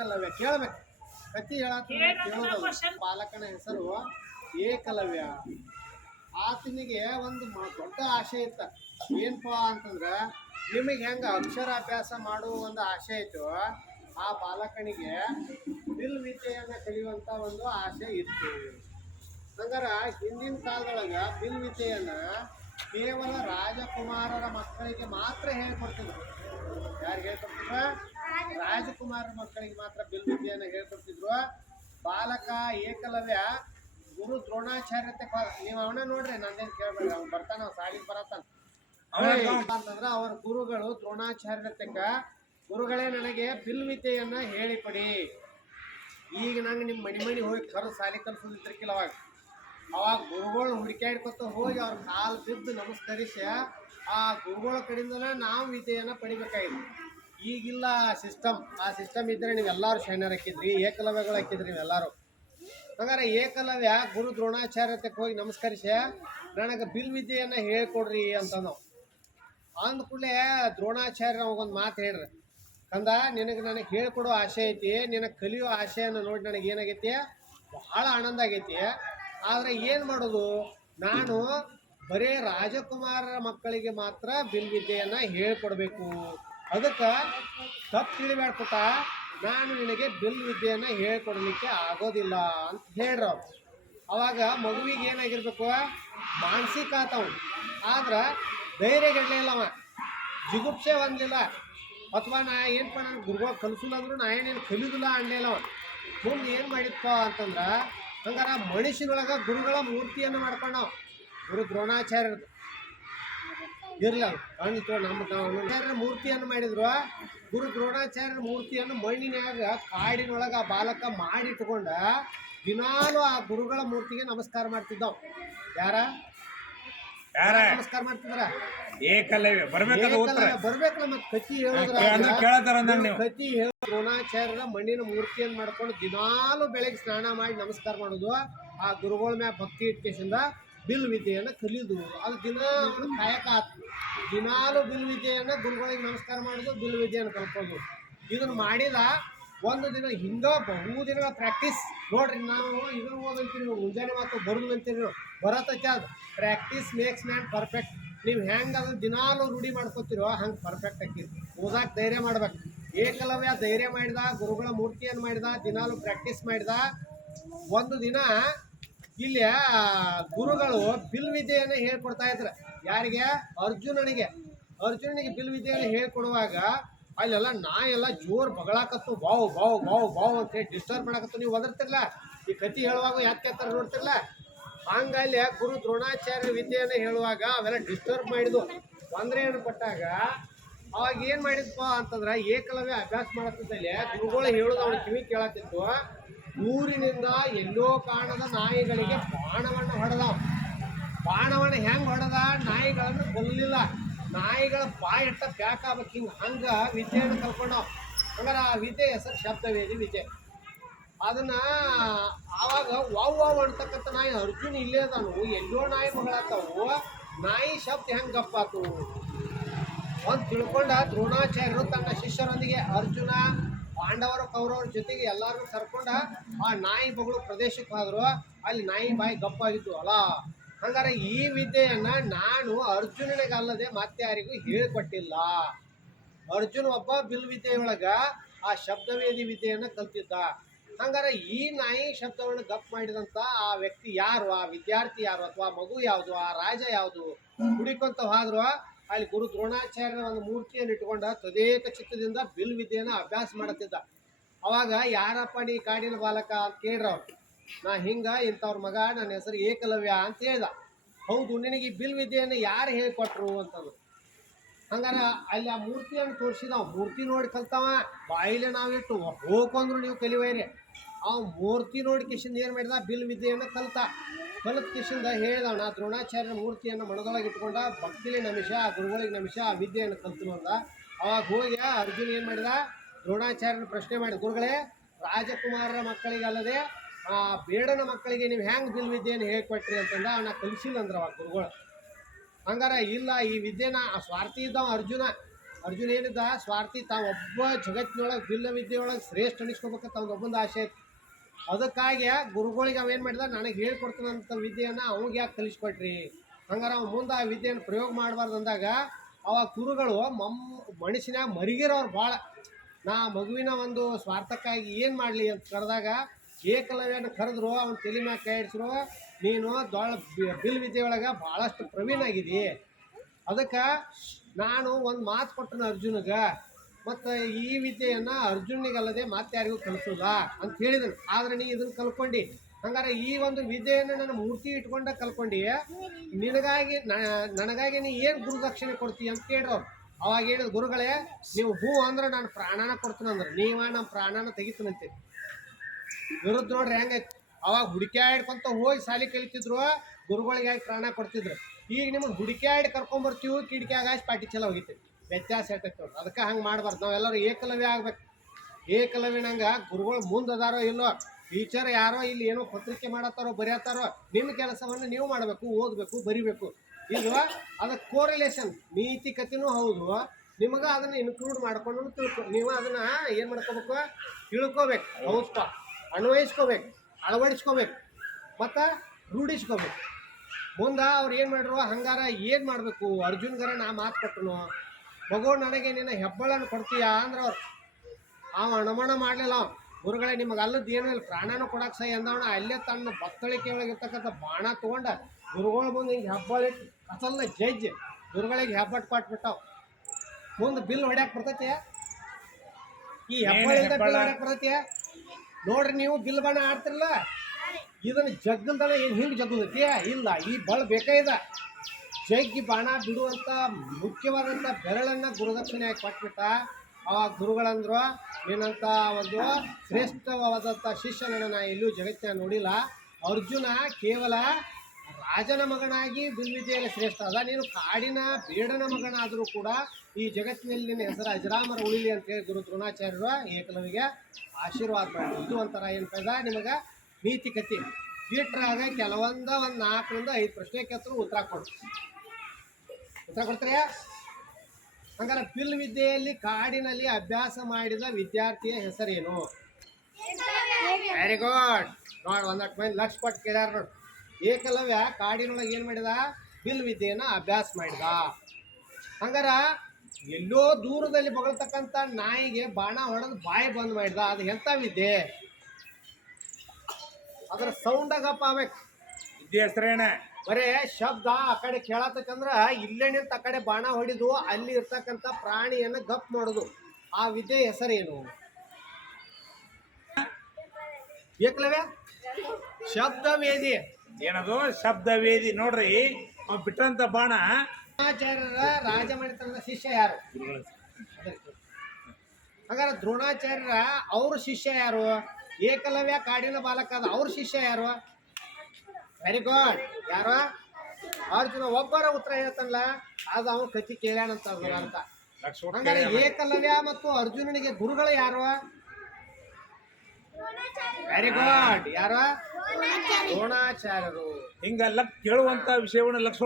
ಏಕಲವ್ಯ ಕೇಳ್ಬೇಕು. ಕತ್ತಿ ಹೇಳೋದು? ಬಾಲಕನ ಹೆಸರು ಏಕಲವ್ಯ. ಆತನಿಗೆ ಒಂದು ದೊಡ್ಡ ಆಸೆ ಇತ್ತ. ಏನಪ್ಪ ಅಂತಂದ್ರೆ ನಿಮಗೆ ಹೆಂಗ ಅಕ್ಷರಾಭ್ಯಾಸ ಮಾಡುವ ಒಂದು ಆಸೆ ಇತ್ತು ಆ ಬಾಲಕನಿಗೆ ಬಿಲ್ ವಿದ್ಯೆಯನ್ನ ಕಲಿಯುವಂತ ಒಂದು ಆಸೆ ಇತ್ತು. ಹಂಗಾರೆ ಹಿಂದಿನ ಕಾಲದೊಳಗ ಬಿಲ್ ವಿದ್ಯೆಯನ್ನ ಕೇವಲ ರಾಜಕುಮಾರರ ಮಕ್ಕಳಿಗೆ ಮಾತ್ರ ಹೇಳ್ಕೊಡ್ತಿದ್ರು. ಯಾರಿಗೆ ಹೇಳ್ಕೊಡ್ತಿದ್ರ? ರಾಜಕುಮಾರರ ಮಕ್ಕಳಿಗೆ ಮಾತ್ರ ಬಿಲ್ ವಿದ್ಯೆಯನ್ನು ಹೇಳ್ಕೊಡ್ತಿದ್ರು. ಬಾಲಕ ಏಕಲವ್ಯ ಗುರು ದ್ರೋಣಾಚಾರ್ಯತೆ ನೀವು ಅವನ ನೋಡ್ರಿ ನಂದೇನು ಕೇಳ್ಬೇಡ ಅವ್ನು ಬರ್ತಾನ ಸಾಲಿಗೆ ಬರತ್ತಾನ. ಅಂತಂದ್ರ ಅವರ ಗುರುಗಳು ದ್ರೋಣಾಚಾರ್ಯತೆಕ ಗುರುಗಳೇ ನನಗೆ ಬಿಲ್ ವಿದ್ಯೆಯನ್ನ ಹೇಳಿಕೊಡಿ. ಈಗ ನಂಗೆ ನಿಮ್ಮ ಮನಿ ಮನಿ ಹೋಗಿ ಕರು ಸಾಲಿ ಕಲ್ಸೋದಿರ್ಕಿಲ್ಲ ಅವಾಗ. ಅವಾಗ ಗುರುಗಳು ಹುಡುಕ್ಯಾಡ್ಕೊತ ಹೋಗಿ ಅವ್ರ ಕಾಲು ಬಿದ್ದು ನಮಸ್ಕರಿಸಿ ಆ ಗುರುಗಳ ಕಡೆಯಿಂದನೇ ನಾವು ವಿದ್ಯೆಯನ್ನ ಪಡಿಬೇಕಾಗಿತ್ತು ಈಗಿಲ್ಲ ಸಿಸ್ಟಮ್ ಆ ಸಿಸ್ಟಮ್ ಇದ್ರೆ ನೀವೆಲ್ಲರೂ ಶೈನರ್ ಹಾಕಿದ್ರಿ, ಏಕಲವ್ಯಗಳು ಹಾಕಿದ್ರಿ ನೀವೆಲ್ಲರೂ ಹಂಗಾರೆ ಏಕಲವ್ಯ ಗುರು ದ್ರೋಣಾಚಾರ್ಯತೆಗೆ ಹೋಗಿ ನಮಸ್ಕರಿಸಿ, ನನಗೆ ಬಿಲ್ ವಿದ್ಯೆಯನ್ನು ಹೇಳ್ಕೊಡ್ರಿ ಅಂತ ನಾವು ಅಂದ ಕೂಡಲೇ ದ್ರೋಣಾಚಾರ್ಯ ಒಂದು ಮಾತು ಹೇಳ್ರಿ. ಕಂದ, ನಿನಗೆ ನನಗೆ ಹೇಳ್ಕೊಡೋ ಆಸೆ ಐತಿ, ನಿನಗೆ ಕಲಿಯೋ ಆಸೆಯನ್ನು ನೋಡಿ ನನಗೆ ಏನಾಗೈತಿ? ಬಹಳ ಆನಂದ ಆಗೈತಿ. ಆದರೆ ಏನು ಮಾಡೋದು? ನಾನು ಬರೇ ರಾಜಕುಮಾರರ ಮಕ್ಕಳಿಗೆ ಮಾತ್ರ ಬಿಲ್ ವಿದ್ಯೆಯನ್ನು ಹೇಳ್ಕೊಡ್ಬೇಕು. ಅದಕ್ಕೆ ತಪ್ಪು ತಿಳಿಬೇಡ ನಾನು ನಿನಗೆ ಬಿಲ್ ವಿದ್ಯೆಯನ್ನು ಹೇಳ್ಕೊಡ್ಲಿಕ್ಕೆ ಆಗೋದಿಲ್ಲ ಅಂತ ಹೇಳ್ರ. ಅವಾಗ ಮಗುವಿಗೆ ಏನಾಗಿರ್ಬೇಕು? ಮಾನಸಿಕ ಆತವ ಆದ್ರೆ ಧೈರ್ಯಗೆಡ್ಲೇ ಇಲ್ಲ ಅವ. ಜಿಗುಪ್ಸೆ ಹೊಂದಿಲ್ಲ ಅಥವಾ ನಾ ಏನಪ್ಪ ನನಗೆ ಕಲಿಸಲ್ಲ ಅಂದ್ರೂ ನಾ ಏನೇನು ಕಲಿಯೋದಿಲ್ಲ ಅನ್ಲಿಲ್ಲ ಅವ ಮುಂದೆ ಏನು ಮಾಡಿತ್ತ ಅಂತಂದ್ರೆ, ಹಂಗಾರ ಮನುಷ್ಯನೊಳಗೆ ಗುರುಗಳ ಮೂರ್ತಿಯನ್ನು ಮಾಡ್ಕೊಂಡವು. ಗುರು ದ್ರೋಣಾಚಾರ್ಯರದು. ಕಾಣಿತು ನಮ್ಮ ಮೂರ್ತಿಯನ್ನು ಮಾಡಿದ್ರು. ಗುರು ದ್ರೋಣಾಚಾರ್ಯರ ಮೂರ್ತಿಯನ್ನು ಮಣ್ಣಿನ್ಯಾಗ ಕಾಡಿನೊಳಗೆ ಆ ಬಾಲಕ ಮಾಡಿಟ್ಕೊಂಡ ದಿನಾಲು ಆ ಗುರುಗಳ ಮೂರ್ತಿಗೆ ನಮಸ್ಕಾರ ಮಾಡ್ತಿದ್ದವ್. ಯಾರ? ಯಾರ? ನಮಸ್ಕಾರ ಮಾಡ್ತಿದ್ರ? ಏಕಲವ್ಯ. ಬರ್ಬೇಕಲ್ಲ ಬರ್ಬೇಕಲ್ಲ ಮತ್ತೆ ಕತಿ ಹೇಳಿದ್ರ? ಕತಿ ಹೇಳಿ ದ್ರೋಣಾಚಾರ್ಯರ ಮಣ್ಣಿನ ಮೂರ್ತಿಯನ್ನು ಮಾಡ್ಕೊಂಡು ದಿನಾಲು ಬೆಳಗ್ಗೆ ಸ್ನಾನ ಮಾಡಿ ನಮಸ್ಕಾರ ಮಾಡೋದು. ಆ ಗುರುಗಳ ಮ್ಯಾಗ ಭಕ್ತಿ ಇಟ್ಕೇಸಿಂದ ಬಿಲ್ ವಿದ್ಯೆಯನ್ನು ಕಲಿಯೋದು ಅದು ದಿನ ಅವ್ನು ಕಾಯಕ ಆತು. ದಿನಾಲು ಬಿಲ್ ವಿದ್ಯೆಯನ್ನು ಗುರುಗಳಿಗೆ ನಮಸ್ಕಾರ ಮಾಡೋದು ಬಿಲ್ ವಿದ್ಯೆಯನ್ನು ಕಲ್ಕೋದು ಇದನ್ನು ಮಾಡಿದ ಒಂದು ದಿನ ಹಿಂಗ ಬಹು ದಿನಗಳ ಪ್ರಾಕ್ಟೀಸ್ ನೋಡ್ರಿ, ನಾವು ಇದನ್ನು ಓದಂತೀರಿ ನೀವು ಮುಂಜಾನೆ ಮಾತು ಬರೋದು ಅಂತೀರಿ ನೀವು. ಬರತೈತೆ ಅದು. ಪ್ರಾಕ್ಟೀಸ್ ಮೇಕ್ಸ್ ಮ್ಯಾನ್ ಪರ್ಫೆಕ್ಟ್ ನೀವು ಹೆಂಗೆ ಅದನ್ನು ದಿನಾಲು ರೂಢಿ ಮಾಡ್ಕೊತಿರೋ ಹಂಗೆ ಪರ್ಫೆಕ್ಟ್ ಆಗಿ ಓದಾಕ್ ಧೈರ್ಯ ಮಾಡ್ಬೇಕು. ಏಕಲವ್ಯ ಧೈರ್ಯ ಮಾಡಿದ, ಗುರುಗಳ ಮೂರ್ತಿಯನ್ನು ಮಾಡಿದ, ದಿನಾಲು ಪ್ರಾಕ್ಟೀಸ್ ಮಾಡಿದ, ಒಂದು ದಿನ ಇಲ್ಲಿ ಗುರುಗಳು ಬಿಲ್ ವಿದ್ಯೆಯನ್ನು ಹೇಳ್ಕೊಡ್ತಾ ಇದ್ರು. ಯಾರಿಗೆ? ಅರ್ಜುನನಿಗೆ. ಅರ್ಜುನನಿಗೆ ಬಿಲ್ ವಿದ್ಯೆಯನ್ನು ಹೇಳ್ಕೊಡುವಾಗ ಅಲ್ಲೆಲ್ಲ ನಾಯೆಲ್ಲ ಎಲ್ಲ ಜೋರ್ ಬಗಳಾಕತ್ತು ಬಾವು ಬಾವು ಬಾವು ಬಾವು ಅಂತ ಹೇಳಿ ಡಿಸ್ಟರ್ಬ್ ಮಾಡಕತ್ತು. ನೀವು ಒದರ್ತಿರ್ಲ? ಈ ಕತಿ ಹೇಳುವಾಗ ಯಾಕೆ ಥರ ನೋಡ್ತಿರ್ಲ? ಹಂಗಲ್ಲಿ ಗುರು ದ್ರೋಣಾಚಾರ್ಯ ವಿದ್ಯೆಯನ್ನು ಹೇಳುವಾಗ ಅವೆಲ್ಲ ಡಿಸ್ಟರ್ಬ್ ಮಾಡಿದ್ವು. ತೊಂದರೆಯನ್ನು ಕೊಟ್ಟಾಗ ಅವಾಗ ಏನು ಮಾಡಿದ್ಪ ಅಂತಂದ್ರೆ ಏಕಲವ್ಯ ಅಭ್ಯಾಸ ಮಾಡತ್ತಿದ್ದಲ್ಲಿ ಗುರುಗಳು ಹೇಳೋದು ಅವ್ರಿಗೆ ಕಿವಿ ಕೇಳತ್ತಿತ್ತು ಊರಿನಿಂದ ಎಲ್ಲೋ ಕಾಣದ ನಾಯಿಗಳಿಗೆ ಬಾಣವನ್ನು ಹೊಡೆದ. ಬಾಣವನ್ನು ಹೆಂಗೆ ಹೊಡೆದ? ನಾಯಿಗಳನ್ನು ಕೊಲ್ಲಲಿಲ್ಲ ನಾಯಿಗಳ ಬಾಯಿ ಇಟ್ಟ ಪ್ಯಾಕ್ ಆಗ್ಬೇಕು. ಹಿಂಗೆ ಹಂಗೆ ವಿದ್ಯೆಯನ್ನು ಕಲ್ಕೊಂಡವ್ ಹಂಗಾರೆ ಆ ವಿದ್ಯೆ ಹೆಸರು ಶಬ್ದವೇದಿ ವಿದ್ಯೆ. ಅದನ್ನ ಆವಾಗ ವಾವ್ ವಾವ್ ಅಂತಕ್ಕಂಥ ನಾಯಿ ಅರ್ಜುನ್ ಇಲ್ಲೇ ಅದಾನು. ಎಲ್ಲೋ ನಾಯಿ ಮಗಳಾತಾವು ನಾಯಿ ಶಬ್ದ ಹೆಂಗೆ ಗಪ್ಪಾತು ಒಂದು ತಿಳ್ಕೊಂಡ ದ್ರೋಣಾಚಾರ್ಯರು ತನ್ನ ಶಿಷ್ಯರೊಂದಿಗೆ ಅರ್ಜುನ ಪಾಂಡವರು, ಕೌರವರ ಜೊತೆಗೆ ಎಲ್ಲರೂ ಸರ್ಕೊಂಡ ಆ ನಾಯಿ ಬಗಳು ಪ್ರದೇಶಕ್ಕೆ ಹೋದ್ರು ಅಲ್ಲಿ ನಾಯಿ ಬಾಯಿ ಗಪ್ಪಾಗಿದ್ದು ಅಲ್ಲ ಹಂಗಾರೆ ಈ ವಿದ್ಯೆಯನ್ನ ನಾನು ಅರ್ಜುನನಿಗೆ ಅಲ್ಲದೆ ಮತ್ತೆ ಯಾರಿಗೂ ಹೇಳಿಕೊಟ್ಟಿಲ್ಲ. ಅರ್ಜುನ್ ಒಬ್ಬ ಬಿಲ್ ವಿದ್ಯೆಯೊಳಗ ಆ ಶಬ್ದವೇದಿ ವಿದ್ಯೆಯನ್ನ ಕಲ್ತಿದ್ದ. ಹಂಗಾರೆ ಈ ನಾಯಿ ಶಬ್ದವನ್ನು ಗಪ್ ಮಾಡಿದಂತ ಆ ವ್ಯಕ್ತಿ ಯಾರು? ಆ ವಿದ್ಯಾರ್ಥಿ ಯಾರು? ಅಥವಾ ಮಗು ಯಾವುದು? ಆ ರಾಜ ಯಾವುದು? ಹುಡುಕೊಂತ ಹೋದ್ರು ಅಲ್ಲಿ ಗುರು ದ್ರೋಣಾಚಾರ್ಯರ ಒಂದು ಮೂರ್ತಿಯನ್ನು ಇಟ್ಕೊಂಡ ತದೇಕ ಚಿತ್ತದಿಂದ ಬಿಲ್ ವಿದ್ಯೆಯನ್ನು ಅಭ್ಯಾಸ ಮಾಡುತ್ತಿದ್ದ. ಅವಾಗ, ಯಾರಪ್ಪ ನೀ ಕಾಡಿನ ಬಾಲಕ? ಅಂತ ಕೇಳ್ರ ಅವ್ರು ನಾ ಹಿಂಗ, ಇಂಥವ್ರ ಮಗ, ನನ್ನ ಹೆಸರು ಏಕಲವ್ಯ ಅಂತ ಹೇಳ್ದ. ಹೌದು, ನಿನಗೆ ಈ ಬಿಲ್ ವಿದ್ಯೆಯನ್ನು ಯಾರು ಹೇಳ್ಕೊಟ್ರು? ಅಂತಂದು ಹಂಗಾರ ಅಲ್ಲಿ ಆ ಮೂರ್ತಿಯನ್ನು ತೋರಿಸಿದ ಮೂರ್ತಿ ನೋಡಿ ಕಲ್ತಾವ. ಬಾಯಿಲೆ ನಾವಿಟ್ಟು ಹೋಗ್ಕೊಂಡ್ರು ನೀವು ಕಲಿವೈರಿ. ಆ ಮೂರ್ತಿ ನೋಡಿ ಕಿಶಿಂದ ಏನು ಮಾಡಿದ? ಬಿಲ್ ವಿದ್ಯೆಯನ್ನು ಕಲಿತ. ಕಲಿತ ಕಿಶಿಂದ ಹೇಳಿದವ ನಾ ದ್ರೋಣಾಚಾರ್ಯರ ಮೂರ್ತಿಯನ್ನು ಮನದೊಳಗೆ ಇಟ್ಕೊಂಡ, ಭಕ್ತಿಲಿ ನಮಿಷ, ಆ ಗುರುಗಳಿಗೆ ನಮಿಷ, ಆ ವಿದ್ಯೆಯನ್ನು ಕಲ್ತು ಅಂದ. ಅವಾಗ ಹೋಗಿ ಅರ್ಜುನ ಏನು ಮಾಡಿದ? ದ್ರೋಣಾಚಾರ್ಯನ ಪ್ರಶ್ನೆ ಮಾಡಿ ಗುರುಗಳೇ, ರಾಜಕುಮಾರರ ಮಕ್ಕಳಿಗೆ ಅಲ್ಲದೆ, ಆ ಬೇಡನ ಮಕ್ಕಳಿಗೆ ನೀವು ಹೆಂಗೆ ಬಿಲ್ ವಿದ್ಯೆಯನ್ನು ಹೇಳ್ಕೊಟ್ರಿ ಅಂತಂದ ಅವನ ಕಲಿಸಿಲ್ಲ ಅಂದ್ರೆ ಅವಾಗ ಗುರುಗಳು. ಹಂಗಾರ ಇಲ್ಲ, ಈ ವಿದ್ಯೆನ, ಆ ಸ್ವಾರ್ಥಿ ಇದ್ದವ ಅರ್ಜುನ. ಅರ್ಜುನ ಏನಿದ್ದ? ಸ್ವಾರ್ಥಿ ತಾವೊಬ್ಬ ಜಗತ್ತಿನೊಳಗೆ ಬಿಲ್ಲ ವಿದ್ಯೆಯೊಳಗೆ ಶ್ರೇಷ್ಠ ಅನಿಸ್ಕೋಬೇಕಂತ ಅವ್ನೊಬ್ಬಂದು ಆಸೆ ಐತಿ. ಅದಕ್ಕಾಗಿ ಗುರುಗಳಿಗೆ ಅವೇನು ಮಾಡಿದ? ನನಗೆ ಹೇಳ್ಕೊಡ್ತಾನಂತ ವಿದ್ಯೆಯನ್ನು ಅವಾಗ ಯಾಕೆ ಕಲಿಸ್ಕೊಟ್ರಿ? ಹಂಗಾರೆ ಅವ್ನು ಮುಂದೆ ಆ ವಿದ್ಯೆಯನ್ನು ಪ್ರಯೋಗ ಮಾಡಬಾರ್ದು ಅಂದಾಗ, ಅವ ಗುರುಗಳು ಮಮ್ ಮನುಷ್ಯನಾಗ ಮರಿಗಿರೋರು ಭಾಳ ನಾ ಮಗುವಿನ ಒಂದು ಸ್ವಾರ್ಥಕ್ಕಾಗಿ ಏನು ಮಾಡಲಿ ಅಂತ ಕರೆದಾಗ, ಏಕಲವ್ಯನ ಕರೆದ್ರು, ಅವನ ತಲೆ ಮ್ಯಾಗ ಕೈ ನೀನು ದೊಡ್ಡ ಬಿಲ್ ವಿದ್ಯೆ ಒಳಗೆ ಭಾಳಷ್ಟು ಪ್ರವೀಣ ಆಗಿದಿ ಅದಕ್ಕೆ, ನಾನು ಒಂದು ಮಾತು ಕೊಟ್ಟನು ಅರ್ಜುನಗ ಮತ್ತು ಈ ವಿದ್ಯೆಯನ್ನು ಅರ್ಜುನಿಗಲ್ಲದೆ ಮತ್ತೆ ಯಾರಿಗೂ ಕಲಿಸೋಲ್ಲ ಅಂತ ಹೇಳಿದನು ಆದ್ರೆ ನೀ ಇದನ್ನು ಕಲ್ಕೊಂಡು ಹಂಗಾರೆ ಈ ಒಂದು ವಿದ್ಯೆಯನ್ನು ನನ್ನ ಮೂರ್ತಿ ಇಟ್ಕೊಂಡ ಕಲ್ಕೊಂಡು ನಿನಗಾಗಿ ನನಗಾಗಿ ನೀ ಏನು ಗುರುದಕ್ಷಿಣೆ ಕೊಡ್ತೀಯ ಅಂತ ಕೇಳ್ರು ಅವಾಗ ಹೇಳಿದ ಗುರುಗಳೇ, ನೀವು ಹೂ ಅಂದ್ರೆ ನಾನು ಪ್ರಾಣನ ಕೊಡ್ತೀನಿ ಅಂದ್ರೆ, ನೀವ ನಮ್ಮ ಪ್ರಾಣನ ತೆಗಿತೀನಂತೆ. ವಿರುದ್ಧ ನೋಡ್ರಿ ಹೆಂಗೈತಿ. ಅವಾಗ ಹುಡುಕ್ಯಾಡ್ಕೊಂತ ಹೋಗಿ ಸಾಲಿ ಕಲಿತಿದ್ರು, ಗುರುಗಳಿಗೆ ಪ್ರಾಣ ಕೊಡ್ತಿದ್ರು. ಈಗ ನಿಮ್ಮನ್ನ ಹುಡುಕ್ಯಾಡಿ ಕರ್ಕೊಂಡ್ಬರ್ತೀವಿ ಹಾಕಿ ಪಾಟಿ ಚಲೋ ಹೋಗಿತ್ತು ವ್ಯತ್ಯಾಸ ಇರ್ತೈತೆ ನೋಡ್ರಿ. ಅದಕ್ಕೆ ಹಂಗೆ ಮಾಡ್ಬಾರ್ದು. ನಾವೆಲ್ಲರೂ ಏಕಲವ್ಯ ಆಗ್ಬೇಕು. ಏಕಲವ್ಯನಂಗ ಗುರುಗಳು ಮುಂದೆ ಅದಾರೋ ಇಲ್ಲೋ ಟೀಚರ್ ಯಾರೋ ಇಲ್ಲಿ ಏನೋ ಪತ್ರಿಕೆ ಮಾಡತ್ತಾರೋ, ಬರೆಯತ್ತಾರೋ ನಿಮ್ಮ ಕೆಲಸವನ್ನು ನೀವು ಮಾಡಬೇಕು, ಓದಬೇಕು, ಬರಿಬೇಕು. ಇದು ಅದಕ್ಕೆ ಕೋರಿಲೇಷನ್ ನೀತಿಕತೆನೂ ಹೌದು. ನಿಮಗೆ ಅದನ್ನು ಇನ್ಕ್ಲೂಡ್ ಮಾಡ್ಕೊಂಡು ತಿಳ್ಕೊ, ನೀವು ಅದನ್ನು ಏನು ಮಾಡ್ಕೋಬೇಕು? ತಿಳ್ಕೊಬೇಕು. ಹೌದು. ಅನ್ವಯಿಸ್ಕೋಬೇಕು. ಅಳವಡಿಸ್ಕೋಬೇಕು. ಮತ್ತು ರೂಢಿಸ್ಕೋಬೇಕು. ಮುಂದೆ ಅವ್ರು ಏನು ಮಾಡ್ರು? ಹಂಗಾರ ಏನು ಮಾಡಬೇಕು? ಅರ್ಜುನ್ಗಾರ ನಾ ಮಾತು ಕೊಟ್ಟನು. ಮಗು ನನಗೆ ನಿನ್ನ ಹೆಬ್ಬಳನ್ನು ಕೊಡ್ತೀಯಾ ಅಂದ್ರೆ ಅವ್ರು. ಅವ ಅಣಮಣ ಮಾಡಲಿಲ್ಲ ಅವ ಗುರುಗಳೇ ನಿಮಗೆ ಅಲ್ಲದ ಏನೂ ಇಲ್ಲ ಪ್ರಾಣನೂ ಕೊಡಕ್ಕೆ ಸಹಿ ಅಂದವಣ ಅಲ್ಲೇ ತನ್ನ ಬತ್ತಳಿಕೆ ಒಳಗೆ ಇರ್ತಕ್ಕಂಥ ಬಾಣ ತಗೊಂಡ ಗುರುಗಳು ಮುಂದೆ ಹಿಂಗೆ ಹೆಬ್ಬಳಿಟ್ಟು ಕಸಲ್ನ ಜಜ್ಜಿ ಗುರುಗಳಿಗೆ ಹೆಬ್ಬಟ್ಟು ಕೊಟ್ಬಿಟ್ಟಾವ. ಮುಂದೆ ಬಿಲ್ ಹೊಡ್ಯಾಕ್ ಬರ್ತೈತಿ? ಈ ಹೆಬ್ಬಳಿಂದ ಬಿಲ್? ಹೊಡ್ಯಾಕ್ ಬರ್ತೈತೆ? ನೋಡ್ರಿ ನೀವು ಬಿಲ್ ಬಾಣ ಆಡ್ತಿರಲ್ಲ? ಇದನ್ನ ಜಗ್ಗಲ್ದನ ಏನು ಹಿಂಗೆ ಜಗ್ಗದೈತಿ ಇಲ್ಲ ಈ ಬಳ ಬೇಕಾ ಇದ? ಜಗ್ಗಿ ಬಾಣ ಬಿಡುವಂಥ ಮುಖ್ಯವಾದಂಥ ಬೆರಳನ್ನು ಗುರುದಕ್ಷಿಣೆಯಾಗಿ ಕೊಟ್ಬಿಟ್ಟ. ಆ ಗುರುಗಳಂದ್ರು ನಿನ್ನಂತ ಒಂದು ಶ್ರೇಷ್ಠವಾದಂಥ ಶಿಷ್ಯನನ್ನು ನಾ ಎಲ್ಲೂ ಜಗತ್ತಿನ ನೋಡಿಲ್ಲ. ಅರ್ಜುನ ಕೇವಲ ರಾಜನ ಮಗನಾಗಿ ದುರ್ವಿದ್ಯೆಯಲ್ಲಿ ಶ್ರೇಷ್ಠ. ಅದ ನೀನು ಕಾಡಿನ ಬೇಡನ ಮಗನಾದರೂ ಕೂಡ ಈ ಜಗತ್ತಿನಲ್ಲಿ ನಿನ್ನ ಹೆಸರು ಅಜರಾಮರ ಉಳಿಲಿ ಅಂತೇಳಿ ಗುರು ದ್ರೋಣಾಚಾರ್ಯರು ಏಕಲವಿಗೆ ಆಶೀರ್ವಾದ ಮಾಡಿ ಇದು ಒಂಥರ ಏನು ಪದ? ನಿಮಗೆ ನೀತಿ ಕತಿ ಕೀಟ್ರಾಗ ಕೆಲವೊಂದ ಒಂದು ನಾಲ್ಕರಿಂದ ಐದು ಪ್ರಶ್ನೆ ಕೇಳ್ತಾರೆ, ಉತ್ತರ ಕೊಡು. ಉತ್ತರ ಕೊಡ್ತೀರಾ? ಹಂಗಾರೆ ಪಿಲ್ ವಿದ್ಯೆಯಲ್ಲಿ, ಕಾಡಿನಲ್ಲಿ ಅಭ್ಯಾಸ ಮಾಡಿದ ವಿದ್ಯಾರ್ಥಿಯ ಹೆಸರೇನು? ವೆರಿ ಗುಡ್ ನೋಡಿ ಒಂದಕ್ಕೆ ಮಂದಿ ಲಕ್ಷ ಪಟ್ಟು ಕೇಳ್ಯಾರ ನೋಡಿ. ಏಕಲವ್ಯ ಕಾಡಿನೊಳಗೆ ಏನು ಮಾಡಿದ? ಬಿಲ್ ವಿದ್ಯೆಯನ್ನು ಅಭ್ಯಾಸ ಮಾಡಿದ. ಹಂಗಾರ ಎಲ್ಲೋ ದೂರದಲ್ಲಿ ಬಗಳತಕ್ಕಂಥ ನಾಯಿಗೆ ಬಾಣ ಹೊಡೆದು ಬಾಯಿ ಬಂದ್ ಮಾಡಿದ. ಅದು ಎಂಥ ವಿದ್ಯೆ? ಅದರ ಸೌಂಡಾಗಪ್ಪ ಆಗ್ಬೇಕು. ವಿದ್ಯೆ ಹೆಸರೇನ ಬರೇ ಶಬ್ದ ಆ ಕಡೆ ಕೇಳತಕ್ಕಂದ್ರ ಇಲ್ಲೇ ನಿಂತ ಆ ಕಡೆ ಬಾಣ ಹೊಡಿದು ಅಲ್ಲಿ ಇರ್ತಕ್ಕಂಥ ಪ್ರಾಣಿಯನ್ನ ಗಪ್ ಮಾಡುದು. ಆ ವಿದ್ಯೆ ಹೆಸರೇನು? ಏಕಲವ್ಯ? ಶಬ್ದ ವೇದಿ ಏನದು? ಶಬ್ದ ವೇದಿ ನೋಡ್ರಿ ಅವ್ ಬಿಟ್ಟಂತ ಬಾಣ. ದ್ರೋಣಾಚಾರ್ಯರ ರಾಜಮಣಿತನದ ಶಿಷ್ಯ ಯಾರು? ಹಾಗಾದ್ರೆ ದ್ರೋಣಾಚಾರ್ಯರ ಅವ್ರ ಶಿಷ್ಯ ಯಾರು? ಏಕಲವ್ಯ ಕಾಡಿನ ಬಾಲಕದ ಅವ್ರ ಶಿಷ್ಯ ಯಾರು? ವೆರಿ ಗುಡ್ ಯಾರ? ಅರ್ಜುನ ಒಬ್ಬರ ಉತ್ತರ ಹೇಳ್ತಾನಲ್ಲ ಅದು ಅವನ ಕತಿ ಕೇಳ್ಯಾನಂತ ಅದ್ರ ಅಂತ. ಹಂಗಾರೆ. ಏಕಲವ್ಯ ಮತ್ತು ಅರ್ಜುನನಿಗೆ ಗುರುಗಳು ಯಾರು? ವೆರಿ ಗುಡ್ ಯಾರ? ದ್ರೋಣಾಚಾರ್ಯರು. ಹಿಂಗ ಲಕ್ ಕೇಳುವಂತ ವಿಷಯವನ್ನ ಲಕ್ಷ